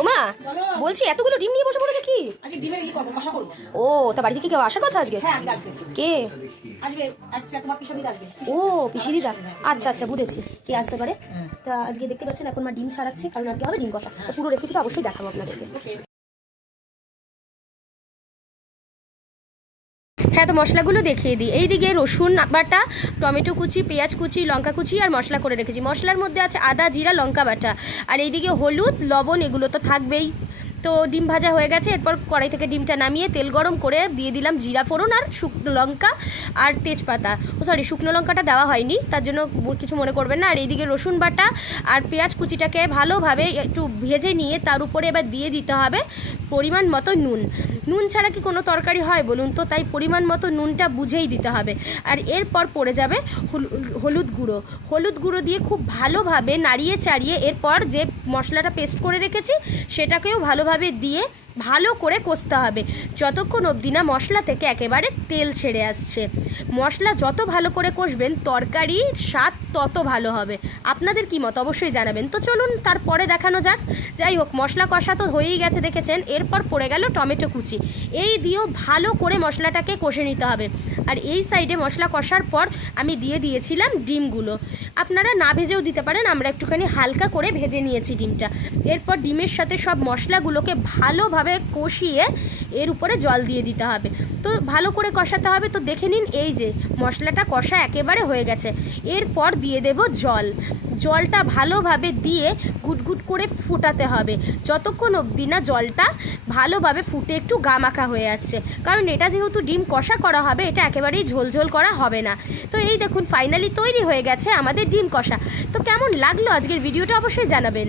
ওমা বলছি এতগুলো ডিম নিয়ে বসে পড়েছে কি? আজকে ডিমের ই করব, কষা করব। ও তা বাড়ি থেকে কেউ আসার কথা আজকে? হ্যাঁ আজকে আসবে। কে আসবে? আচ্ছা তোমার পিসা দিদা আসবে। ও পিসি দিদা, আচ্ছা আচ্ছা বুঝেছি কে আসতে পারে। তা আজকে দেখতে পাচ্ছেন এখন মা ডিম ছাড়াচ্ছে, কারণ আজকে হবে ডিম কষা। তো পুরো রেসিপিটা অবশ্যই দেখাবো আপনাদেরকে। হ্যাঁ, তো মশলাগুলো দেখিয়ে দিই। এইদিকে রসুন বাটা, টমেটো কুচি, পেঁয়াজ কুচি, লঙ্কা কুচি আর মশলা করে রেখেছি। মশলার মধ্যে আছে আদা, জিরা, লঙ্কা বাটা, আর এইদিকে হলুদ, লবণ, এগুলো তো থাকবেই। তো ডিম ভাজা হয়ে গেছে, এরপর কড়াই থেকে ডিমটা নামিয়ে তেল গরম করে দিয়ে দিলাম জিরা ফোড়ন আর শুকনো লঙ্কা আর তেজপাতা। শুকনো লঙ্কাটা দেওয়া হয়নি, তার জন্য কিছু মনে করবেন না। আর এইদিকে রসুন বাটা আর পেঁয়াজ কুচিটাকে ভালোভাবে একটু ভেজে নিয়ে তার উপরে এবার দিয়ে দিতে হবে পরিমাণ মতো নুন। নুন ছাড়া কি কোনো তরকারি হয় বলুন তো? তাই পরিমাণ মতো নুনটা বুঝেই দিতে হবে। আর এরপর পড়ে যাবে হলুদ গুঁড়ো। হলুদ গুঁড়ো দিয়ে খুব ভালোভাবে নাড়িয়ে চাড়িয়ে এরপর যে মশলাটা পেস্ট করে রেখেছি সেটাকেও ভালোভাবে দিয়ে ভালো করে কষতে হবে যতক্ষণ অবধি না মশলা থেকে একেবারে তেল ছেড়ে আসছে। মশলা যত ভালো করে কষবেন তরকারির স্বাদ তত ভালো হবে। আপনাদের কি মত অবশ্যই জানাবেন। তো চলুন তারপরে দেখানো যাক। যাই হোক, মশলা কষা তো হয়েই গেছে দেখেছেন। এরপর পড়ে গেল টমেটো কুচি। এই দিয়েও ভালো করে মশলাটাকে কষে নিতে হবে। আর এই সাইডে মশলা কষার পর আমি দিয়ে দিয়েছিলাম ডিমগুলো। আপনারা না ভেজেও দিতে পারেন, আমরা একটুখানি হালকা করে ভেজে নিয়েছি ডিমটা। এরপর ডিমের সাথে সব মশলাগুলোকে ভালোভাবে কষিয়ে এর উপরে জল দিয়ে দিতে হবে। তো ভালো করে কষাতে হবে। তো দেখে নিন, এই যে মশলাটা কষা একেবারে হয়ে গেছে। এরপর দিয়ে দেব জল। জলটা ভালোভাবে দিয়ে গুটগুট করে ফুটাতে হবে যতক্ষণ অবধি না জলটা ভালোভাবে ফুটে একটু গামাখা হয়ে আসছে। কারণ এটা যেহেতু ডিম কষা করা হবে, এটা একেবারেই ঝোলঝোল করা হবে না। তো এই দেখুন ফাইনালি তৈরি হয়ে গেছে আমাদের ডিম কষা। তো কেমন লাগলো আজকের ভিডিওটা অবশ্যই জানাবেন।